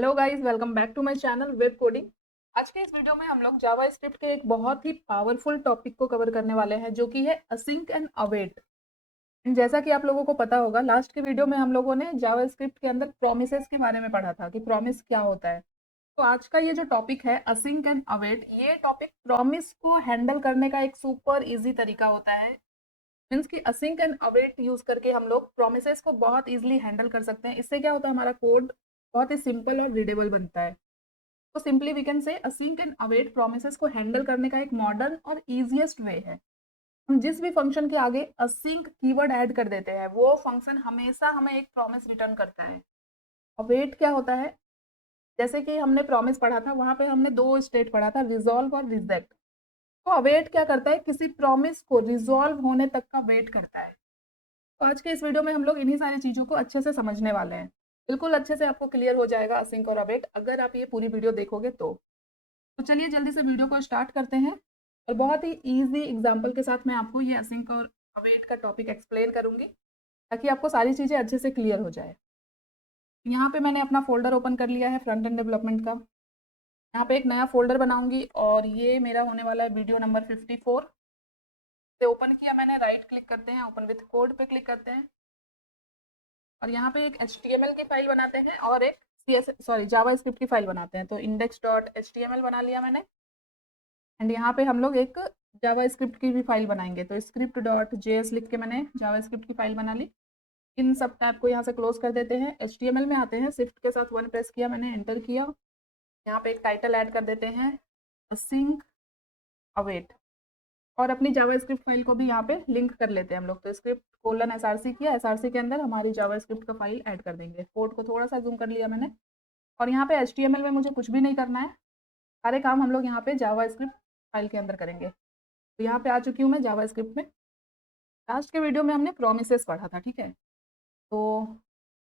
Hello guys, welcome back to my channel web coding. आज के इस वीडियो में हम लोग जावा स्क्रिप्ट के एक बहुत ही पावरफुल टॉपिक को कवर करने वाले हैं, जो कि है असिंक एंड अवेट। जैसा कि आप लोगों को पता होगा, लास्ट के वीडियो में हम लोगों ने जावा स्क्रिप्ट के अंदर प्रोमिसेस के बारे में पढ़ा था कि प्रॉमिस क्या होता है। तो आज का ये जो टॉपिक है असिंक एंड अवेट, ये टॉपिक प्रॉमिस को हैंडल करने का एक सुपर इजी तरीका होता है। मीन्स कि असिंक एंड अवेट यूज करके हम लोग प्रोमिसेस को बहुत इजीली हैंडल कर सकते हैं। इससे क्या होता है, हमारा कोड बहुत ही सिंपल और रीडेबल बनता है। तो simply we can say async and await promises को हैंडल करने का एक मॉडर्न और इजीएस्ट वे है। हम जिस भी फंक्शन के आगे असिंक कीवर्ड ऐड कर देते हैं, वो फंक्शन हमेशा हमें एक प्रॉमिस रिटर्न करता है। अवेट क्या होता है, जैसे कि हमने प्रॉमिस पढ़ा था, वहां पे हमने दो स्टेट पढ़ा था, रिजॉल्व और रिजेक्ट। तो अवेट क्या करता है, किसी प्रॉमिस को रिजॉल्व होने तक का वेट करता है। तो आज के इस वीडियो में हम लोग इन्हीं सारी चीज़ों को अच्छे से समझने वाले हैं। बिल्कुल अच्छे से आपको क्लियर हो जाएगा असिंक और अवेट, अगर आप ये पूरी वीडियो देखोगे तो चलिए जल्दी से वीडियो को स्टार्ट करते हैं। और बहुत ही इजी एग्जांपल के साथ मैं आपको ये असिंक और अवेट का टॉपिक एक्सप्लेन करूंगी, ताकि आपको सारी चीज़ें अच्छे से क्लियर हो जाए। यहाँ पे मैंने अपना फोल्डर ओपन कर लिया है फ्रंट एंड डेवलपमेंट का। यहाँ पे एक नया फोल्डर बनाऊंगी और ये मेरा होने वाला है वीडियो नंबर 54 से। ओपन किया मैंने, राइट क्लिक करते हैं, ओपन विथ कोड पे क्लिक करते हैं और यहाँ पे एक HTML की फाइल बनाते हैं और एक जावा स्क्रिप्ट की फाइल बनाते हैं। तो index.html बना लिया मैंने। एंड यहाँ पे हम लोग एक जावा स्क्रिप्ट की भी फाइल बनाएंगे, तो script.js लिख के मैंने जावा स्क्रिप्ट की फाइल बना ली। इन सब टैब को यहाँ से क्लोज कर देते हैं। HTML में आते हैं, शिफ्ट के साथ 1 प्रेस किया मैंने, एंटर किया। यहाँ पे एक टाइटल ऐड कर देते हैं, सिंक अवेट। और अपनी जावा स्क्रिप्ट फाइल को भी यहाँ पे लिंक कर लेते हैं हम लोग। तो स्क्रिप्ट कोलन SRC किया, SRC के अंदर हमारी जावा स्क्रिप्ट का फाइल ऐड कर देंगे। कोड को थोड़ा सा जूम कर लिया मैंने। और यहाँ पे HTML में मुझे कुछ भी नहीं करना है, सारे काम हम लोग यहाँ पे जावा स्क्रिप्ट फाइल के अंदर करेंगे। तो यहाँ पे आ चुकी हूँ मैं जावा स्क्रिप्ट में। लास्ट के वीडियो में हमने प्रोमिसेस पढ़ा था, ठीक है। तो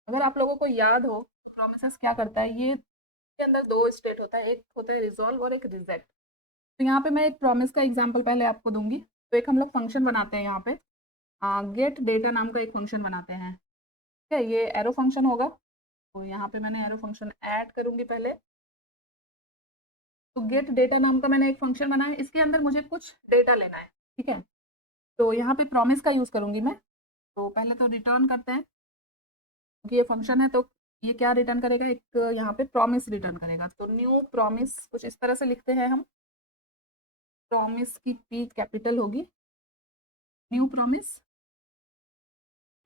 अगर आप लोगों को याद हो प्रोमिसेस क्या करता है, ये के अंदर दो स्टेट होता है, एक होता है रिजॉल्व और एक रिजेक्ट। तो यहाँ पे मैं एक प्रॉमिस का एग्जाम्पल पहले आपको दूंगी। तो एक हम लोग फंक्शन बनाते हैं यहाँ पे, गेट डेटा नाम का एक फंक्शन बनाते हैं, ठीक है। ये एरो फंक्शन होगा। तो यहाँ पे मैंने एरो फंक्शन ऐड करूंगी पहले। तो गेट डेटा नाम का मैंने एक फंक्शन बनाया, इसके अंदर मुझे कुछ डेटा लेना है, ठीक है। तो यहाँ पे प्रॉमिस का यूज़ करूंगी मैं। तो पहले तो रिटर्न करते हैं, क्योंकि ये फंक्शन है। तो ये क्या रिटर्न करेगा, एक यहाँ पे प्रॉमिस रिटर्न करेगा। तो न्यू प्रॉमिस कुछ इस तरह से लिखते हैं हम। प्रॉमिस की पी कैपिटल होगी, न्यू प्रॉमिस।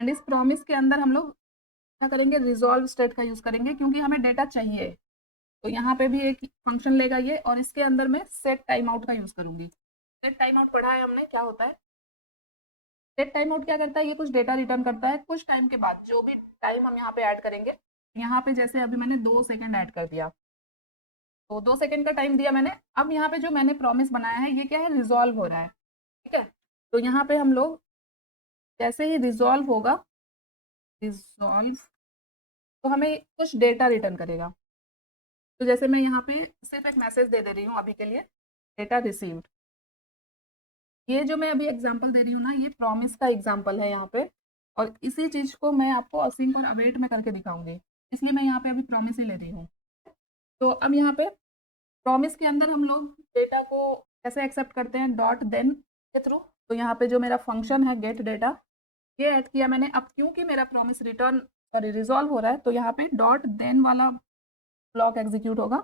एंड इस प्रॉमिस के अंदर हम लोग क्या करेंगे, रिजॉल्व स्टेट का यूज़ करेंगे, क्योंकि हमें डेटा चाहिए। तो यहाँ पे भी एक फंक्शन लेगा ये, और इसके अंदर मैं सेट टाइम आउट का यूज़ करूंगी। सेट टाइम आउट पढ़ा है हमने, क्या होता है सेट टाइम आउट, क्या करता है, ये कुछ डेटा रिटर्न करता है कुछ टाइम के बाद, जो भी टाइम हम यहाँ पे ऐड करेंगे। यहाँ पे जैसे अभी मैंने 2 सेकंड ऐड कर दिया, तो 2 सेकंड का टाइम दिया मैंने। अब यहाँ पे जो मैंने प्रॉमिस बनाया है, ये क्या है, रिजॉल्व हो रहा है, ठीक है। तो यहाँ पे हम लोग जैसे ही रिजॉल्व होगा, रिजॉल्व, तो हमें कुछ डेटा रिटर्न करेगा। तो जैसे मैं यहाँ पे सिर्फ एक मैसेज दे रही हूँ अभी के लिए, डेटा रिसीव्ड। ये जो मैं अभी एग्जांपल दे रही हूँ ना, ये प्रॉमिस का एग्जांपल है यहाँ पे। और इसी चीज को मैं आपको असिंक और अवेट में करके दिखाऊंगी, इसलिए मैं यहाँ पे अभी प्रॉमिस ही ले रही हूँ। तो अब यहाँ पे प्रॉमिस के अंदर हम लोग डेटा को कैसे एक्सेप्ट करते हैं, डॉट देन के थ्रू। तो यहाँ पे जो मेरा फंक्शन है गेट डेटा, ये ऐड किया मैंने। अब क्योंकि मेरा प्रॉमिस रिटर्न सॉरी रिजॉल्व हो रहा है, तो यहाँ पे डॉट देन वाला ब्लॉक एग्जीक्यूट होगा,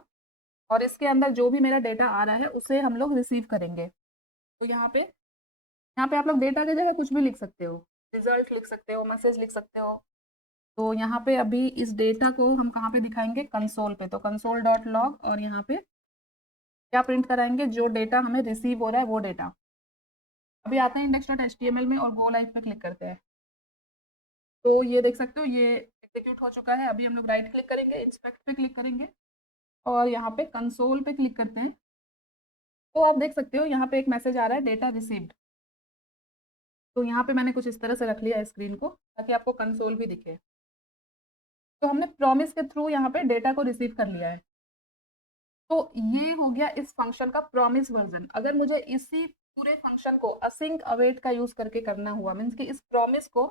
और इसके अंदर जो भी मेरा डेटा आ रहा है उसे हम लोग रिसीव करेंगे। तो यहाँ पे आप लोग डेटा की जगह कुछ भी लिख सकते हो, रिजल्ट लिख सकते हो, मैसेज लिख सकते हो। तो यहाँ पे अभी इस डेटा को हम कहाँ पे दिखाएंगे, कंसोल पे। तो कंसोल डॉट लॉग, और यहाँ पे क्या प्रिंट कराएंगे, जो डेटा हमें रिसीव हो रहा है वो डेटा। अभी आते हैं index.html में और गो लाइव पे क्लिक करते हैं। तो ये देख सकते हो, ये एग्जीक्यूट हो चुका है। अभी हम लोग राइट क्लिक करेंगे, इंस्पेक्ट पे क्लिक करेंगे और यहाँ पे कंसोल पे क्लिक करते हैं। तो आप देख सकते हो यहाँ पे एक मैसेज आ रहा है, डेटा रिसीव्ड। तो यहाँ पे मैंने कुछ इस तरह से रख लिया है स्क्रीन को, ताकि आपको कंसोल भी दिखे। तो हमने प्रॉमिस के थ्रू यहाँ पे डेटा को रिसीव कर लिया है। तो ये हो गया इस फंक्शन का प्रॉमिस वर्जन। अगर मुझे इसी पूरे फंक्शन को असिंक अवेट का यूज करके करना हुआ, मीन्स कि इस प्रॉमिस को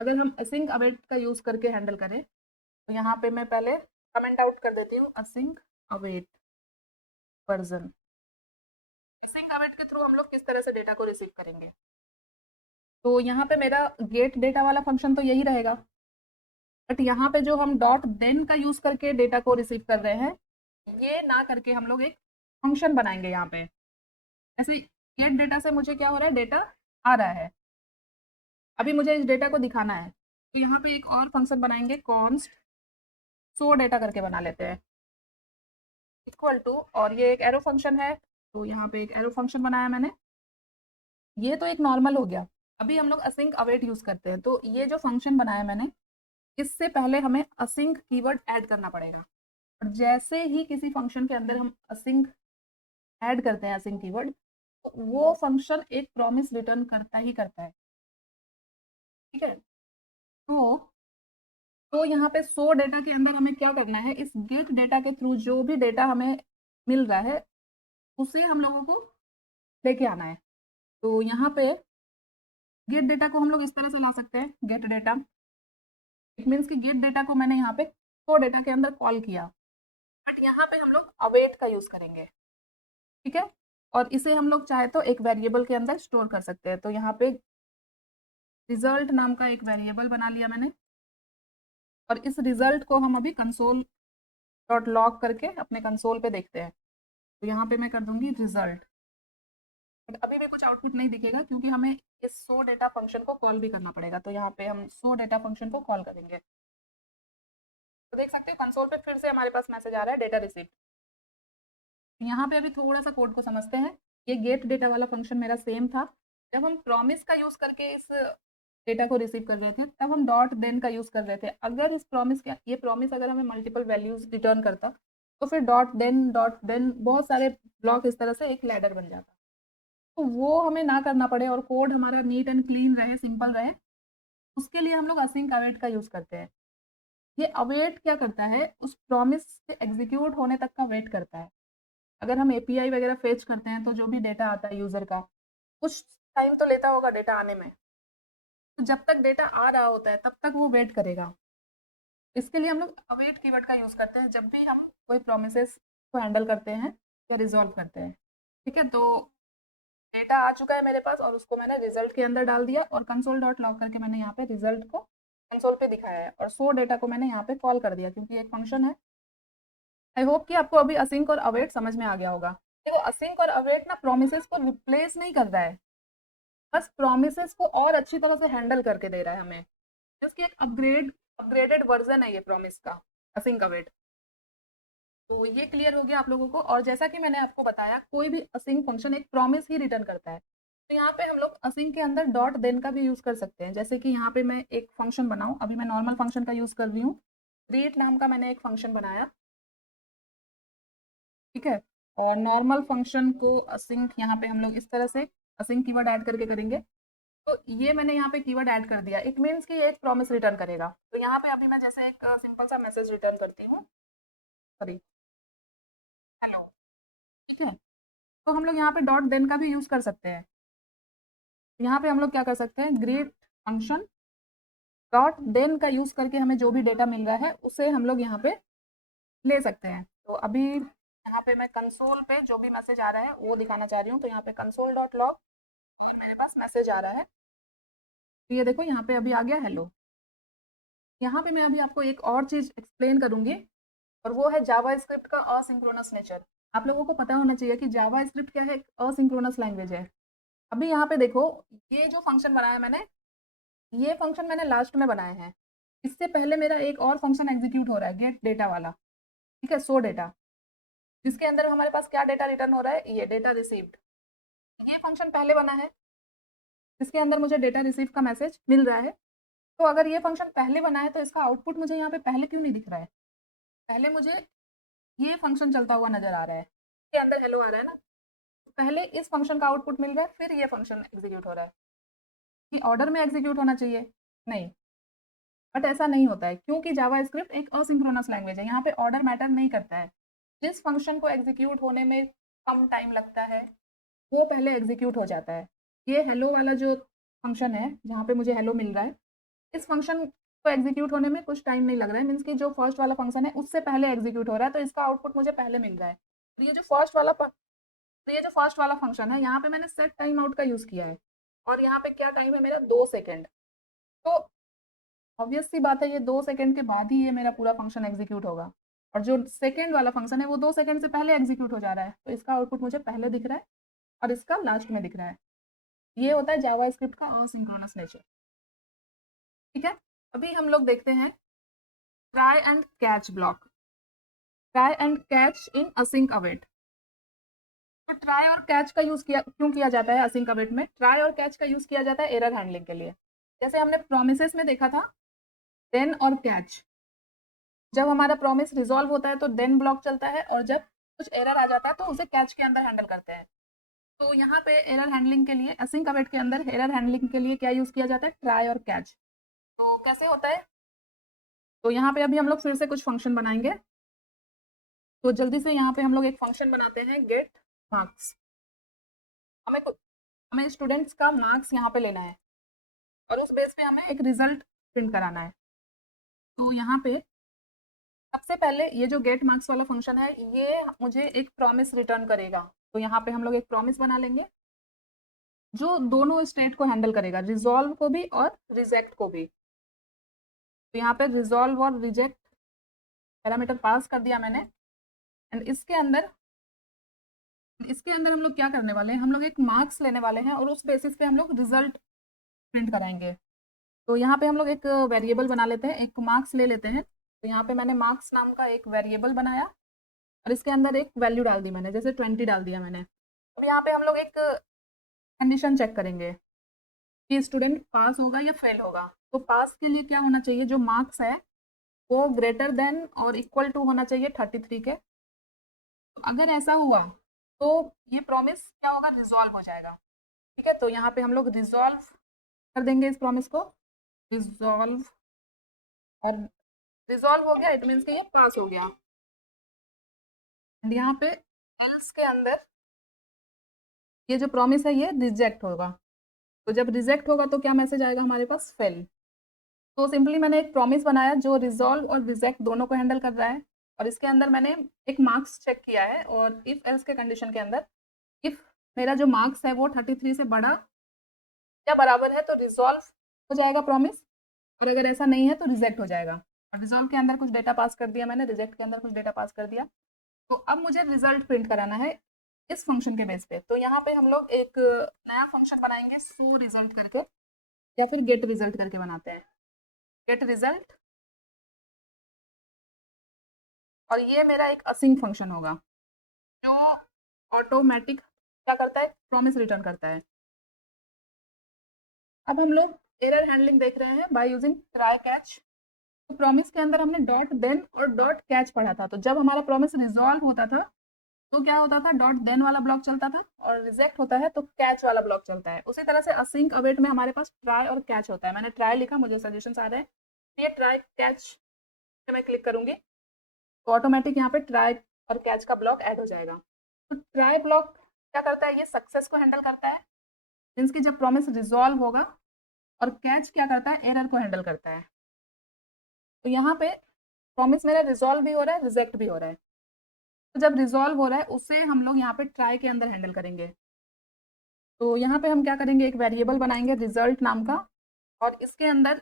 अगर हम असिंक अवेट का यूज करके हैंडल करें, तो यहाँ पे मैं पहले कमेंट आउट कर देती हूँ, async await version. Async await के थ्रू हम लोग किस तरह से डेटा को रिसीव करेंगे। तो यहाँ पे मेरा गेट डेटा वाला फंक्शन तो यही रहेगा, बट यहाँ पे जो हम डॉट देन का यूज करके डेटा को रिसीव कर रहे हैं, ये ना करके हम लोग एक फंक्शन बनाएंगे यहाँ पे। ऐसे गेट डेटा से मुझे क्या हो रहा है, डेटा आ रहा है, अभी मुझे इस डेटा को दिखाना है, तो यहाँ पे एक और फंक्शन बनाएंगे, कॉन्स्ट शो डेटा करके बना लेते हैं, इक्वल टू, और ये एक एरो फंक्शन है, तो यहाँ पे एक एरो फंक्शन बनाया मैंने। ये तो एक नॉर्मल हो गया। अभी हम लोग असिंक अवेट यूज करते हैं, तो ये जो फंक्शन बनाया मैंने, इससे पहले हमें असिंक कीवर्ड ऐड करना पड़ेगा। और जैसे ही किसी फंक्शन के अंदर हम असिंक ऐड करते हैं, असिंक कीवर्ड, तो वो फंक्शन एक प्रॉमिस रिटर्न करता ही करता है, ठीक है। तो यहाँ पे सो डेटा के अंदर हमें क्या करना है, इस गेट डेटा के थ्रू जो भी डेटा हमें मिल रहा है उसे हम लोगों को लेके आना है। तो यहाँ पे गेट डेटा को हम लोग इस तरह से ला सकते हैं, गेट डेटा, इट मीन्स कि गेट डेटा को मैंने यहाँ पे सो डेटा के अंदर कॉल किया, बट यहाँ पे हम लोग अवेट का यूज करेंगे, ठीक है। और इसे हम लोग चाहे तो एक वेरिएबल के अंदर स्टोर कर सकते हैं। तो यहाँ पे रिजल्ट नाम का एक वेरिएबल बना लिया मैंने, और इस रिजल्ट को हम अभी कंसोल डॉट लॉग करके अपने कंसोल पे देखते हैं। तो यहाँ पे मैं कर दूंगी रिजल्ट, बट अभी भी कुछ आउटपुट नहीं दिखेगा क्योंकि हमें इस सो डेटा फंक्शन को कॉल भी करना पड़ेगा। तो यहाँ पे हम सो डेटा फंक्शन को कॉल करेंगे, तो देख सकते हो कंसोल पे फिर से हमारे पास मैसेज आ रहा है, डेटा रिसीव। यहाँ पे अभी थोड़ा सा कोड को समझते हैं। ये गेट डेटा वाला फंक्शन मेरा सेम था, जब हम प्रॉमिस का यूज करके इस डेटा को रिसीव कर रहे थे तब हम डॉट देन का यूज कर रहे थे। अगर इस प्रॉमिस का, ये प्रॉमिस अगर हमें मल्टीपल वैल्यूज रिटर्न करता तो फिर डॉट देन बहुत सारे ब्लॉक इस तरह से एक लैडर बन जाता। तो वो हमें ना करना पड़े और कोड हमारा नीट एंड क्लीन रहे, सिंपल रहे, उसके लिए हम लोग असिंक अवेट का यूज करते हैं। ये अवेट क्या करता है, उस प्रॉमिस के एग्जीक्यूट होने तक का वेट करता है। अगर हम एपीआई वगैरह फेच करते हैं तो जो भी डेटा आता है यूजर का, कुछ टाइम तो लेता होगा डेटा आने में, तो जब तक डेटा आ रहा होता है तब तक वो वेट करेगा। इसके लिए हम लोग अवेट कीवर्ड का यूज करते हैं जब भी हम कोई प्रोमिसेस को हैंडल करते हैं या रिजॉल्व करते हैं, ठीक है। तो डेटा आ चुका है मेरे पास और उसको मैंने रिजल्ट के अंदर डाल दिया, और कंसोल डॉट लॉग करके मैंने यहाँ पे रिजल्ट को कंसोल पे दिखाया है, और सो डेटा को मैंने यहाँ पे कॉल कर दिया क्योंकि एक फंक्शन है। आई होप कि आपको अभी असिंक और अवेट समझ में आ गया होगा। देखो असिंक और अवेट ना प्रोमिसेस को रिप्लेस नहीं कर रहा है, बस प्रोमिसेस को और अच्छी तरह से हैंडल करके दे रहा है हमें, जिसकी एक अपग्रेडेड वर्जन है ये प्रॉमिस का, असिंक अवेट। तो ये क्लियर हो गया आप लोगों को। और जैसा कि मैंने आपको बताया, कोई भी असिंक फंक्शन एक प्रॉमिस ही रिटर्न करता है। तो यहाँ पे हम लोग असिंक के अंदर डॉट देन का भी यूज कर सकते हैं। जैसे कि यहाँ पे मैं एक फंक्शन बनाऊं, अभी मैं नॉर्मल फंक्शन का यूज कर रही हूँ, ग्रीट नाम का मैंने एक फंक्शन बनाया, ठीक है। और नॉर्मल फंक्शन को असिंक यहाँ पे हम लोग इस तरह से असिंक कीवर्ड ऐड करके करेंगे। तो ये मैंने यहाँ पे कीवर्ड ऐड कर दिया, इट मीन्स कि ये एक प्रॉमिस रिटर्न करेगा। तो यहाँ पे अभी मैं जैसे एक सिंपल सा मैसेज रिटर्न करती हूँ, सॉरी, हेलो, ठीक है। तो हम लोग यहाँ पे डॉट देन का भी यूज कर सकते हैं। यहाँ पे हम लोग क्या कर सकते हैं, ग्रीट फंक्शन डॉट देन का यूज करके हमें जो भी डेटा मिल रहा है उसे हम लोग यहाँ पे ले सकते हैं। तो अभी यहाँ पे मैं कंसोल पे जो भी मैसेज आ रहा है वो दिखाना चाह रही हूँ। तो यहाँ पे कंसोल डॉट लॉग, मेरे पास मैसेज आ रहा है, तो ये देखो यहाँ पे अभी आ गया हेलो। यहाँ पे मैं अभी आपको एक और चीज एक्सप्लेन करूंगी, और वो है जावा स्क्रिप्ट का असिंक्रोनस नेचर। आप लोगों को पता होना चाहिए कि जावा स्क्रिप्ट क्या है, असिंक्रोनस लैंग्वेज है। अभी यहाँ पे देखो, ये जो फंक्शन बनाया मैंने, ये फंक्शन मैंने लास्ट में बनाए हैं। इससे पहले मेरा एक और फंक्शन एग्जीक्यूट हो रहा है, गेट डेटा वाला, ठीक है, सो डेटा, जिसके अंदर हमारे पास क्या डेटा रिटर्न हो रहा है, ये डेटा रिसीव्ड। ये फंक्शन पहले बना है, जिसके अंदर मुझे डेटा रिसीव का मैसेज मिल रहा है। तो अगर ये फंक्शन पहले बना है तो इसका आउटपुट मुझे यहाँ पे पहले क्यों नहीं दिख रहा है, पहले मुझे ये फंक्शन चलता हुआ नजर आ रहा है, इसके अंदर हेलो आ रहा है ना। तो पहले इस फंक्शन का आउटपुट मिल रहा है, फिर ये फंक्शन एग्जीक्यूट हो रहा है, कि ऑर्डर में एग्जीक्यूट होना चाहिए, नहीं, बट ऐसा नहीं होता है क्योंकि जावा स्क्रिप्ट एक असिंक्रोनस लैंग्वेज है। यहाँ पे ऑर्डर मैटर नहीं करता है। जिस फंक्शन को एग्जीक्यूट होने में कम टाइम लगता है वो पहले एग्जीक्यूट हो जाता है। ये हेलो वाला जो फंक्शन है जहाँ पे मुझे हेलो मिल रहा है, इस फंक्शन तो एग्जीक्यूट होने में कुछ टाइम नहीं लग रहा है, मीन्स कि जो फर्स्ट वाला फंक्शन है उससे पहले एग्जीक्यूट हो रहा है, तो इसका आउटपुट मुझे पहले मिल रहा है। तो ये जो फर्स्ट वाला फंक्शन है, यहाँ पे मैंने सेट टाइम आउट का यूज किया है, और यहाँ पे क्या टाइम है मेरा 2 सेकेंड। तो ऑब्वियस सी बात है, ये 2 सेकेंड के बाद ही ये मेरा पूरा फंक्शन एग्जीक्यूट होगा, और जो सेकेंड वाला फंक्शन है वो 2 सेकेंड से पहले एग्जीक्यूट हो जा रहा है, तो इसका आउटपुट मुझे पहले दिख रहा है और इसका लास्ट में दिख रहा है। ये होता है जावा स्क्रिप्ट का असिंक्रोनस नेचर। ठीक है, अभी हम लोग देखते हैं try and catch block. Try and catch in async await. तो ट्राई और कैच का यूज क्यों किया जाता है असिंक अवेट में? ट्राई और कैच का यूज किया जाता है एरर हैंडलिंग के लिए। जैसे हमने प्रोमिसेस में देखा था, देन और कैच। जब हमारा प्रॉमिस रिजॉल्व होता है तो देन ब्लॉक चलता है, और जब कुछ एरर आ जाता है तो उसे कैच के अंदर हैंडल करते हैं। तो यहाँ पे एरर हैंडलिंग के लिए, असिंक अवेट के अंदर एरर हैंडलिंग के लिए क्या यूज किया जाता है? ट्राई और कैच। तो कैसे होता है? तो यहाँ पे अभी हम लोग फिर से कुछ फंक्शन बनाएंगे। तो जल्दी से यहाँ पे हम लोग एक फंक्शन बनाते हैं, गेट मार्क्स। हमें स्टूडेंट्स का मार्क्स यहाँ पे लेना है, और उस बेस पे हमें एक रिजल्ट प्रिंट कराना है। तो यहाँ पे सबसे पहले ये जो गेट मार्क्स वाला फंक्शन है, ये मुझे एक प्रॉमिस रिटर्न करेगा। तो यहाँ पे हम लोग एक प्रॉमिस बना लेंगे जो दोनों स्टेट को हैंडल करेगा, रिजॉल्व को भी और रिजेक्ट को भी। तो यहाँ पे रिजॉल्व और रिजेक्ट पैरामीटर पास कर दिया मैंने, एंड इसके अंदर हम लोग क्या करने वाले हैं, हम लोग एक मार्क्स लेने वाले हैं, और उस बेसिस पे हम लोग रिजल्ट प्रिंट कराएंगे। तो यहाँ पे हम लोग एक वेरिएबल बना लेते हैं, एक मार्क्स ले लेते हैं। तो यहाँ पे मैंने मार्क्स नाम का एक वेरिएबल बनाया, और इसके अंदर एक वैल्यू डाल दी मैंने, जैसे 20 डाल दिया मैंने। अब यहाँ पे हम लोग एक कंडीशन चेक करेंगे कि स्टूडेंट पास होगा या फेल होगा। तो पास के लिए क्या होना चाहिए, जो मार्क्स है वो ग्रेटर देन और इक्वल टू होना चाहिए 33 के। तो अगर ऐसा हुआ तो ये प्रॉमिस क्या होगा, रिजॉल्व हो जाएगा। ठीक है, तो यहाँ पे हम लोग रिजॉल्व कर देंगे इस प्रॉमिस को, रिजॉल्व। और रिजॉल्व हो गया, इट मीन्स कि ये पास हो गया। एंड यहाँ पे एल्स के अंदर ये जो प्रॉमिस है ये रिजेक्ट होगा। तो जब रिजेक्ट होगा तो क्या मैसेज आएगा हमारे पास, फेल। तो सिंपली मैंने एक प्रॉमिस बनाया जो रिजॉल्व और रिजेक्ट दोनों को हैंडल कर रहा है, और इसके अंदर मैंने एक मार्क्स चेक किया है, और इफ एल्स के कंडीशन के अंदर इफ मेरा जो मार्क्स है वो 33 से बड़ा या बराबर है तो रिजॉल्व हो जाएगा प्रॉमिस, और अगर ऐसा नहीं है तो रिजेक्ट हो जाएगा। और रिजॉल्व के अंदर कुछ डेटा पास कर दिया मैंने, रिजेक्ट के अंदर कुछ डेटा पास कर दिया। तो अब मुझे रिजल्ट प्रिंट कराना है इस फंक्शन के बेस पे। तो यहाँ पे हम लोग एक नया फंक्शन बनाएंगे, सो रिजल्ट करके, या फिर गेट रिजल्ट करके बनाते हैं, गेट रिजल्ट। और ये मेरा एक असिंक फंक्शन होगा जो ऑटोमेटिक क्या करता है, प्रॉमिस रिटर्न करता है। अब हम लोग एरर हैंडलिंग देख रहे हैं बाय यूजिंग ट्राई कैच। तो प्रॉमिस के अंदर हमने डॉट देन और डॉट कैच पढ़ा था। तो जब हमारा प्रॉमिस रिजॉल्व होता था तो क्या होता था, डॉट देन वाला ब्लॉक चलता था, और रिजेक्ट होता है तो कैच वाला ब्लॉक चलता है। उसी तरह से असिंक अवेट में हमारे पास ट्राई और कैच होता है। मैंने ट्राई लिखा, मुझे सजेशंस आ रहे हैं, ये ट्राई कैच पे मैं क्लिक करूंगी तो ऑटोमेटिक यहाँ पे ट्राई और कैच का ब्लॉक ऐड हो जाएगा। तो ट्राई ब्लॉक क्या करता है, ये सक्सेस को हैंडल करता है, मीन्स कि जब प्रॉमिस रिजॉल्व होगा, और कैच क्या करता है, एरर को हैंडल करता है। तो यहाँ पे प्रॉमिस मेरा रिजॉल्व भी हो रहा है, रिजेक्ट भी हो रहा है। तो जब रिजॉल्व हो रहा है उसे हम लोग यहाँ पे ट्राई के अंदर हैंडल करेंगे। तो यहाँ पे हम क्या करेंगे, एक वेरिएबल बनाएंगे रिजल्ट नाम का, और इसके अंदर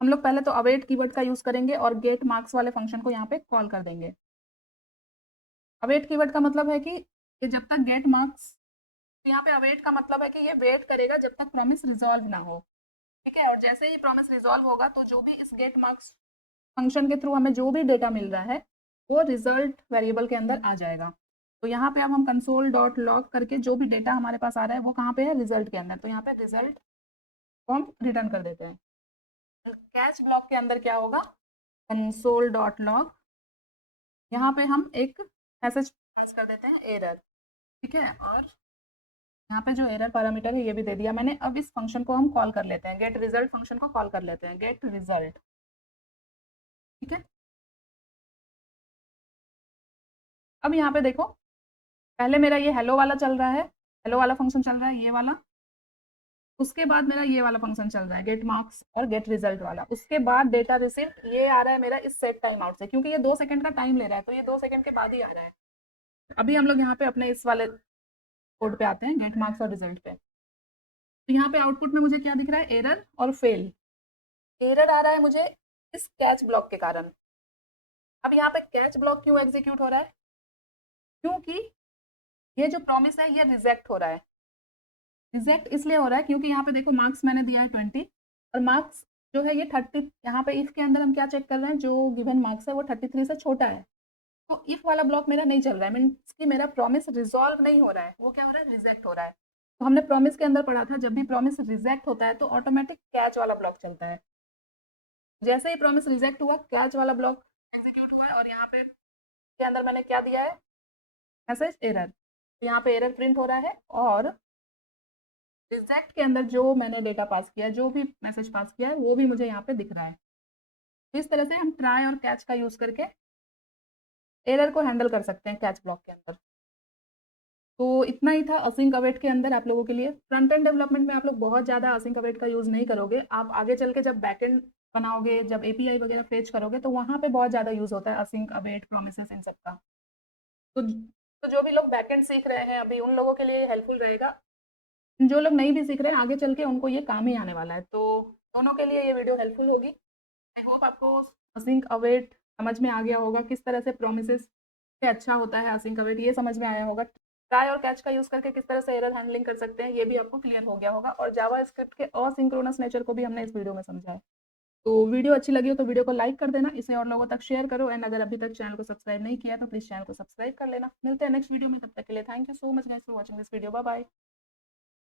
हम लोग पहले तो अवेट कीवर्ड का यूज करेंगे, और गेट मार्क्स वाले फंक्शन को यहाँ पे कॉल कर देंगे। अवेट कीवर्ड का मतलब है कि ये जब तक गेट मार्क्स, तो यहाँ पे अवेट का मतलब है कि ये वेट करेगा जब तक प्रॉमिस रिजॉल्व ना हो। ठीक है, और जैसे ही प्रॉमिस रिजॉल्व होगा तो जो भी इस गेट मार्क्स फंक्शन के थ्रू हमें जो भी डेटा मिल रहा है वो रिजल्ट वेरिएबल के अंदर आ जाएगा। तो यहाँ पे अब हम कंसोल डॉट लॉग करके जो भी डेटा हमारे पास आ रहा है वो कहाँ पे है, रिजल्ट के अंदर। तो यहाँ पे रिजल्ट को हम रिटर्न कर देते हैं। कैच ब्लॉक के अंदर क्या होगा, कंसोल डॉट लॉग, यहाँ पे हम एक मैसेज पास कर देते हैं, एरर। ठीक है, और यहाँ पे जो एरर पैरामीटर है ये भी दे दिया मैंने। अब इस फंक्शन को हम कॉल कर लेते हैं, गेट रिजल्ट फंक्शन को कॉल कर लेते हैं, गेट रिजल्ट। ठीक है, अब यहाँ पे देखो, पहले मेरा ये हेलो वाला चल रहा है, हेलो वाला फंक्शन चल रहा है, ये वाला। उसके बाद मेरा ये वाला फंक्शन चल रहा है गेट मार्क्स और गेट रिजल्ट वाला। उसके बाद डेटा रिसीव्ड ये आ रहा है मेरा इस सेट टाइम आउट से, क्योंकि ये 2 सेकंड का टाइम ले रहा है तो ये 2 सेकंड के बाद ही आ रहा है। अभी हम लोग यहाँ पे अपने इस वाले कोड पे आते हैं, गेट मार्क्स और रिजल्ट पे। तो यहाँ पे आउटपुट में मुझे क्या दिख रहा है, एरर और फेल। एरर आ रहा है मुझे इस कैच ब्लॉक के कारण। अब यहाँ पे कैच ब्लॉक क्यों एग्जीक्यूट हो रहा है, क्योंकि ये जो प्रॉमिस है ये रिजेक्ट हो रहा है। रिजेक्ट इसलिए हो रहा है क्योंकि यहाँ पे देखो मार्क्स मैंने दिया है 20 और मार्क्स जो है ये 30। यहाँ पे इफ के अंदर हम क्या चेक कर रहे हैं, जो गिवन मार्क्स है वो 33 से छोटा है। तो इफ वाला ब्लॉक मेरा नहीं चल रहा है, मीन्स कि मेरा प्रॉमिस रिजॉल्व नहीं हो रहा है, वो क्या हो रहा है, रिजेक्ट हो रहा है। तो हमने प्रॉमिस के अंदर पढ़ा था जब भी प्रॉमिस रिजेक्ट होता है तो ऑटोमेटिक कैच वाला ब्लॉक चलता है। जैसे ही प्रॉमिस रिजेक्ट हुआ कैच वाला ब्लॉक एग्जीक्यूट हुआ और यहाँ पे के अंदर मैंने क्या दिया है, मैसेज एरर। तो यहाँ पे एरर प्रिंट हो रहा है और रिजेक्ट के अंदर जो मैंने डेटा पास किया है, जो भी मैसेज पास किया है वो भी मुझे यहाँ पे दिख रहा है। तो इस तरह से हम ट्राई और कैच का यूज करके एरर को हैंडल कर सकते हैं कैच ब्लॉक के अंदर। तो इतना ही था असिंक अवेट के अंदर आप लोगों के लिए। फ्रंट एंड डेवलपमेंट में आप लोग बहुत ज़्यादा असिंक अवेट का यूज़ नहीं करोगे, आप आगे चल के जब बैक एंड बनाओगे, जब एपीआई वगैरह फेच करोगे तो वहाँ पे बहुत ज़्यादा यूज़ होता है असिंक अवेट प्रोमिसेस इन सब का। तो जो भी लोग बैक एंड सीख रहे हैं अभी उन लोगों के लिए हेल्पफुल रहेगा। जो लोग नहीं भी सीख रहे हैं आगे चल के उनको ये काम ही आने वाला है, तो दोनों के लिए ये वीडियो हेल्पफुल होगी। आई होप आपको असिंक अवेट समझ में आ गया होगा, किस तरह से प्रोमिसेस से अच्छा होता है असिंक अवेट ये समझ में आया होगा। ट्राई और कैच का यूज करके किस तरह से एरर हैंडलिंग कर सकते हैं ये भी आपको क्लियर हो गया होगा, और जावा स्क्रिप्ट के असिंक्रोनस नेचर को भी हमने इस वीडियो में समझा है। तो वीडियो अच्छी लगी हो तो वीडियो को लाइक कर देना, इसे और लोगों तक शेयर करो, एंड अगर अभी तक चैनल को सब्सक्राइब नहीं किया तो प्लीज चैनल को सब्सक्राइब कर लेना। मिलते हैं नेक्स्ट वीडियो में, तब तक के लिए thank you so much guys for watching this video. Bye bye.